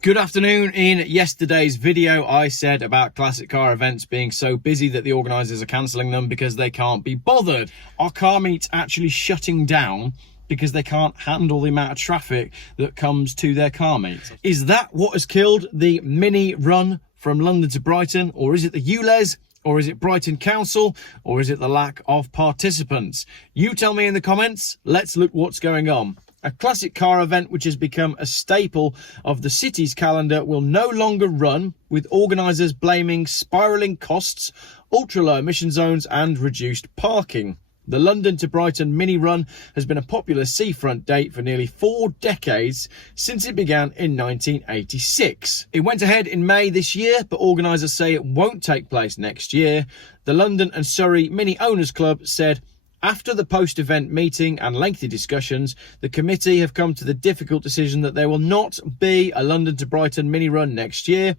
Good afternoon. In yesterday's video, I said about classic car events being so busy that the organisers are cancelling them because they can't be bothered. Are car meets actually shutting down because they can't handle the amount of traffic that comes to their car meets? Is that what has killed the Mini Run from London to Brighton? Or is it the ULEZ? Or is it Brighton Council? Or is it the lack of participants? You tell me in the comments. Let's look what's going on. A classic car event which has become a staple of the city's calendar will no longer run, with organisers blaming spiralling costs, ultra-low emission zones and reduced parking. The London to Brighton Mini Run has been a popular seafront date for nearly 4 decades, since it began in 1986. It went ahead in May this year, but organisers say it won't take place next year. The London and Surrey Mini Owners Club said, after the post-event meeting and lengthy discussions, the committee have come to the difficult decision that there will not be a London to Brighton Mini Run next year.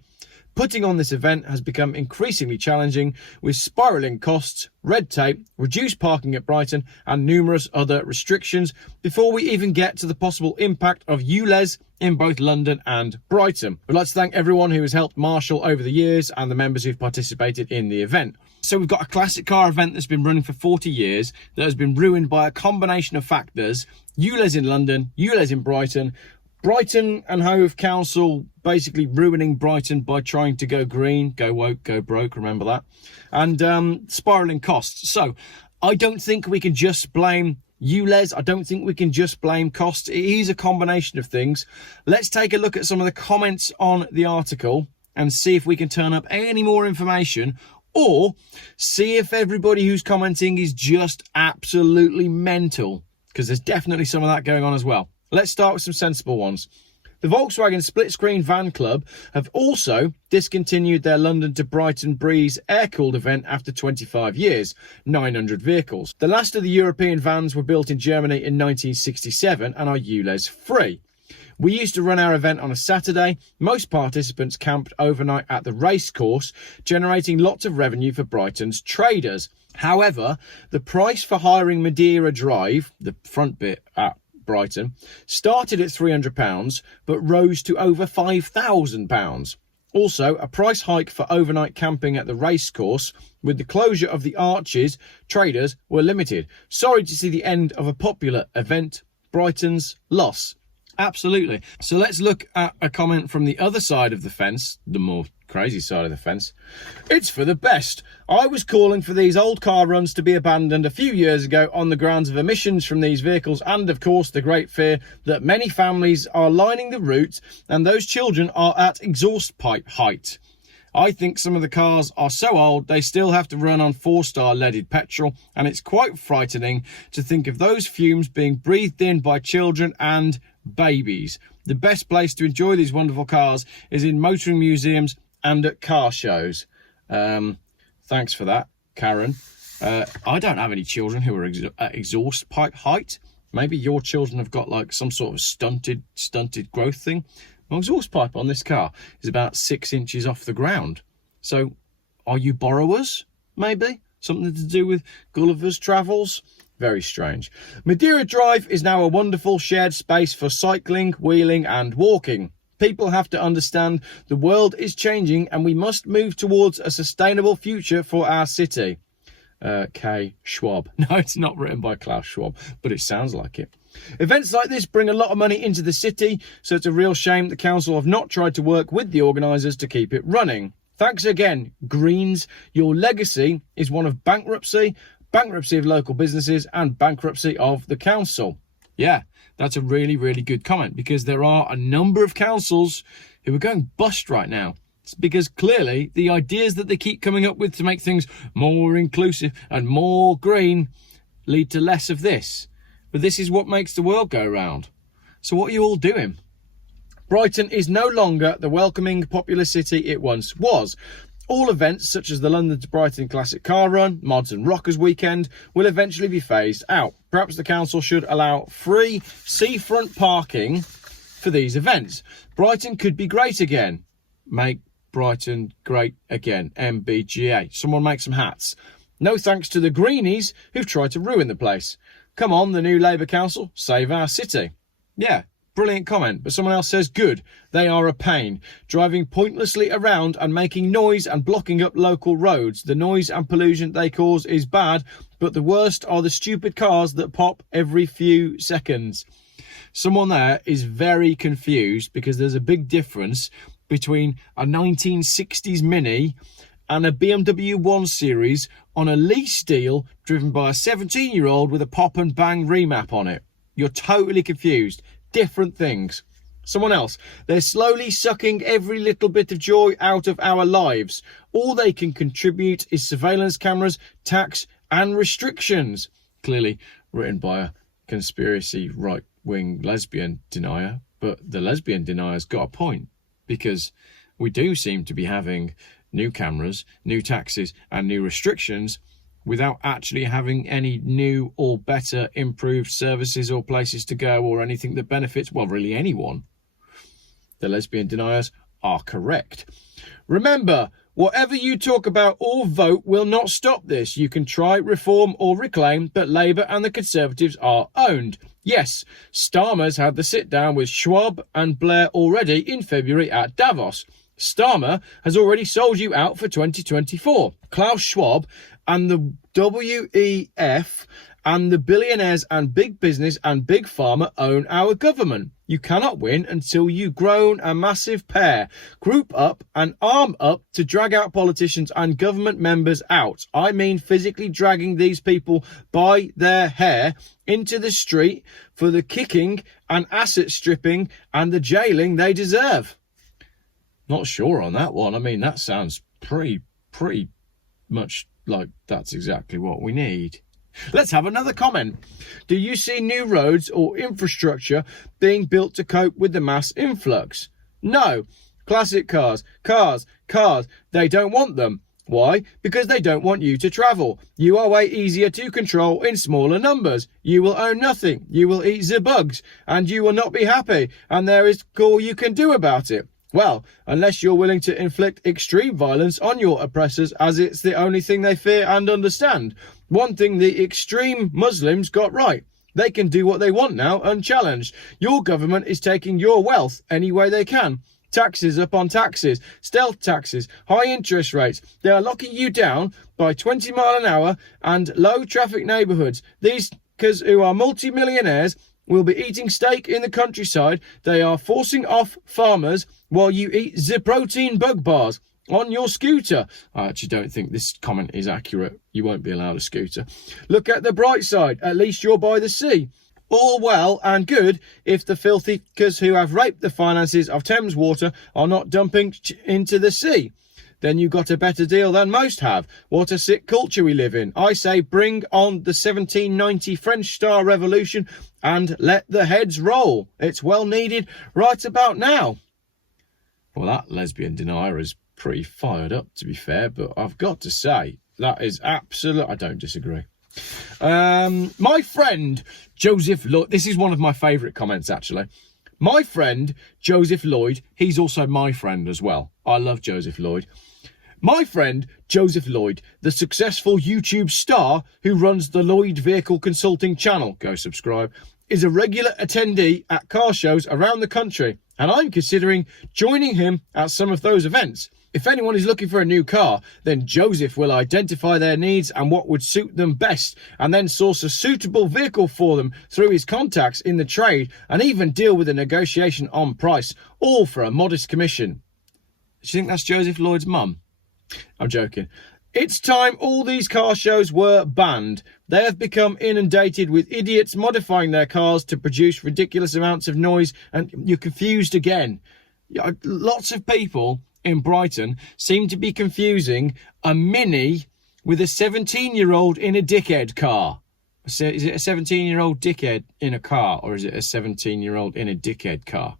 Putting on this event has become increasingly challenging, with spiralling costs, red tape, reduced parking at Brighton and numerous other restrictions, before we even get to the possible impact of ULEZ in both London and Brighton. We'd like to thank everyone who has helped marshal over the years and the members who've participated in the event. So we've got a classic car event that's been running for 40 years that has been ruined by a combination of factors. ULEZ in London, ULEZ in Brighton, Brighton and Hove Council basically ruining Brighton by trying to go green, go woke, go broke, remember that, and spiralling costs. So I don't think we can just blame ULEZ. I don't think we can just blame costs. It is a combination of things. Let's take a look at some of the comments on the article and see if we can turn up any more information, or see if everybody who's commenting is just absolutely mental, because there's definitely some of that going on as well. Let's start with some sensible ones. The Volkswagen Split Screen Van Club have also discontinued their London to Brighton Breeze air-cooled event after 25 years, 900 vehicles. The last of the European vans were built in Germany in 1967 and are ULEZ free. We used to run our event on a Saturday. Most participants camped overnight at the racecourse, generating lots of revenue for Brighton's traders. However, the price for hiring Madeira Drive, the front bit at Brighton, started at £300 but rose to over £5,000. Also, a price hike for overnight camping at the racecourse. With the closure of the arches, traders were limited. Sorry to see the end of a popular event. Brighton's loss. Absolutely. So let's look at a comment from the other side of the fence, the more crazy side of the fence. It's for the best. I was calling for these old car runs to be abandoned a few years ago on the grounds of emissions from these vehicles, and of course the great fear that many families are lining the route and those children are at exhaust pipe height. I think some of the cars are so old they still have to run on 4-star leaded petrol, and it's quite frightening to think of those fumes being breathed in by children and babies. The best place to enjoy these wonderful cars is in motoring museums and at car shows. Thanks for that, Karen. I don't have any children who are at exhaust pipe height. Maybe your children have got like some sort of stunted growth thing. My exhaust pipe on this car is about 6 inches off the ground. So are you borrowers? Maybe something to do with Gulliver's Travels? Very strange. Madeira Drive is now a wonderful shared space for cycling, wheeling and walking. People have to understand the world is changing and we must move towards a sustainable future for our city. K. Schwab. No, it's not written by Klaus Schwab, but it sounds like it. Events like this bring a lot of money into the city, so it's a real shame the council have not tried to work with the organisers to keep it running. Thanks again, Greens. Your legacy is one of bankruptcy of local businesses and bankruptcy of the council. Yeah, that's a really, really good comment, because there are a number of councils who are going bust right now. It's because clearly the ideas that they keep coming up with to make things more inclusive and more green lead to less of this. But this is what makes the world go round. So what are you all doing? Brighton is no longer the welcoming, popular city it once was. All events such as the London to Brighton Classic Car Run, Mods and Rockers Weekend will eventually be phased out. Perhaps the council should allow free seafront parking for these events. Brighton could be great again. Make Brighton great again. MBGA. Someone make some hats. No thanks to the greenies who've tried to ruin the place. Come on, the new Labour Council, save our city. Yeah, Brilliant comment. But someone else says, good, they are a pain. Driving pointlessly around and making noise and blocking up local roads. The noise and pollution they cause is bad, but the worst are the stupid cars that pop every few seconds. Someone there is very confused because there's a big difference between a 1960s Mini and a BMW 1 Series on a lease deal driven by a 17-year-old with a pop and bang remap on it. You're totally confused. Different things. Someone else, they're slowly sucking every little bit of joy out of our lives. All they can contribute is surveillance cameras, tax and restrictions. Clearly written by a conspiracy right-wing lesbian denier, but the lesbian denier's got a point, because we do seem to be having new cameras, new taxes and new restrictions without actually having any new or better improved services or places to go or anything that benefits, well, really anyone. The lesbian deniers are correct. Remember, whatever you talk about or vote will not stop this. You can try, reform or reclaim, but Labour and the Conservatives are owned. Yes, Starmer's had the sit-down with Schwab and Blair already in February at Davos. Starmer has already sold you out for 2024. Klaus Schwab and the WEF and the billionaires and big business and big pharma own our government. You cannot win until you grown a massive pair. Group up and arm up to drag out politicians and government members out. I mean physically dragging these people by their hair into the street for the kicking and asset stripping and the jailing they deserve. Not sure on that one. I mean, that sounds pretty much like that's exactly what we need. Let's have another comment. Do you see new roads or infrastructure being built to cope with the mass influx? No. Classic cars. They don't want them. Why? Because they don't want you to travel. You are way easier to control in smaller numbers. You will own nothing. You will eat the bugs and you will not be happy. And there is all you can do about it. Well, unless you're willing to inflict extreme violence on your oppressors, as it's the only thing they fear and understand. One thing the extreme Muslims got right. They can do what they want now, unchallenged. Your government is taking your wealth any way they can. Taxes upon taxes, stealth taxes, high interest rates. They are locking you down by 20 mile an hour and low traffic neighbourhoods. These who are multi-millionaires will be eating steak in the countryside. They are forcing off farmers while you eat the protein bug bars on your scooter. I actually don't think this comment is accurate. You won't be allowed a scooter. Look at the bright side. At least you're by the sea. All well and good if the filthy who have raped the finances of Thames Water are not dumping into the sea. Then you got a better deal than most have. What a sick culture we live in. I say bring on the 1790 French Star Revolution and let the heads roll. It's well needed right about now. Well, that lesbian denier is pretty fired up, to be fair, but I've got to say, that is absolute. I don't disagree. My friend Joseph Lloyd, this is one of my favourite comments actually. My friend Joseph Lloyd, he's also my friend as well. I love Joseph Lloyd. My friend Joseph Lloyd, the successful YouTube star who runs the Lloyd Vehicle Consulting channel, go subscribe, is a regular attendee at car shows around the country, and I'm considering joining him at some of those events. If anyone is looking for a new car, then Joseph will identify their needs and what would suit them best, and then source a suitable vehicle for them through his contacts in the trade, and even deal with a negotiation on price, all for a modest commission. Do you think that's Joseph Lloyd's mum? I'm joking. It's time all these car shows were banned. They have become inundated with idiots modifying their cars to produce ridiculous amounts of noise, and you're confused again. Lots of people in Brighton seem to be confusing a Mini with a 17-year-old in a dickhead car. Is it a 17-year-old dickhead in a car, or is it a 17-year-old in a dickhead car?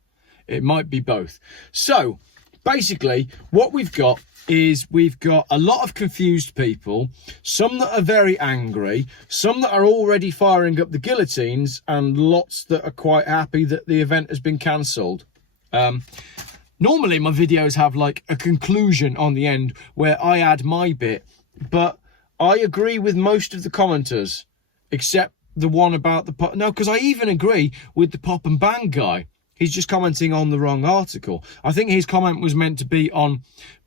It might be both. So, basically, what we've got is we've got a lot of confused people, some that are very angry, some that are already firing up the guillotines, and lots that are quite happy that the event has been cancelled. Normally my videos have like a conclusion on the end where I add my bit, but I agree with most of the commenters, except the one about the pop. No, because I even agree with the pop and bang guy. He's just commenting on the wrong article. I think his comment was meant to be on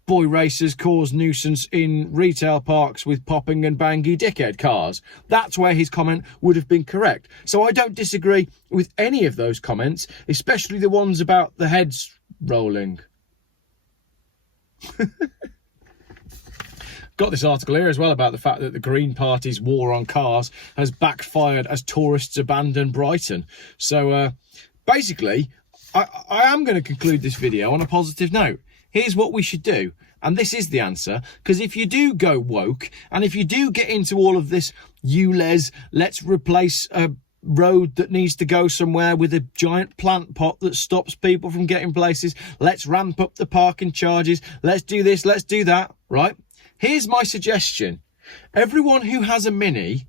boy racers cause nuisance in retail parks with popping and bangy dickhead cars. That's where his comment would have been correct. So I don't disagree with any of those comments, especially the ones about the heads rolling. Got this article here as well about the fact that the Green Party's war on cars has backfired as tourists abandon Brighton. So basically, I am going to conclude this video on a positive note. Here's what we should do. And this is the answer. Because if you do go woke, and if you do get into all of this let's replace a road that needs to go somewhere with a giant plant pot that stops people from getting places, let's ramp up the parking charges, let's do this, let's do that, right? Here's my suggestion. Everyone who has a Mini,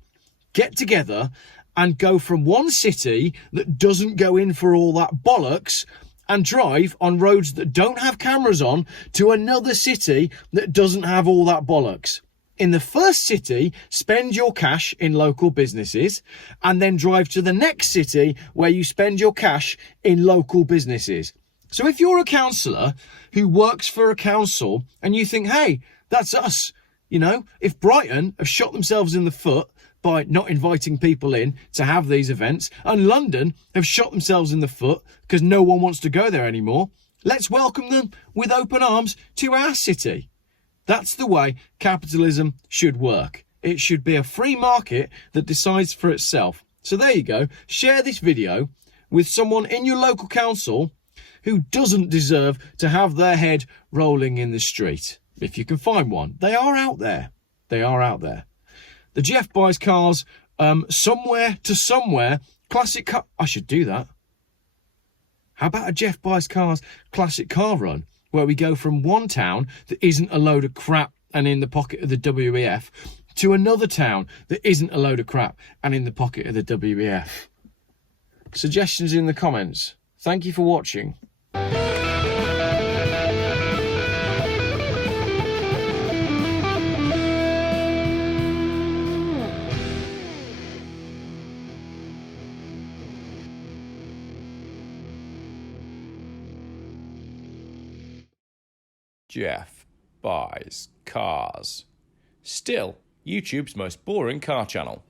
get together and go from one city that doesn't go in for all that bollocks and drive on roads that don't have cameras on to another city that doesn't have all that bollocks. In the first city, spend your cash in local businesses and then drive to the next city where you spend your cash in local businesses. So if you're a councillor who works for a council and you think, hey, that's us, you know, if Brighton have shot themselves in the foot by not inviting people in to have these events, and London have shot themselves in the foot because no one wants to go there anymore, let's welcome them with open arms to our city. That's the way capitalism should work. It should be a free market that decides for itself. So there you go. Share this video with someone in your local council who doesn't deserve to have their head rolling in the street. If you can find one. They are out there. They are out there. The Geoff buys cars somewhere to somewhere. Classic car. I should do that. How about a Geoff buys cars classic car run where we go from one town that isn't a load of crap and in the pocket of the WEF to another town that isn't a load of crap and in the pocket of the WEF? Suggestions in the comments. Thank you for watching. Geoff buys cars. Still YouTube's most boring car channel.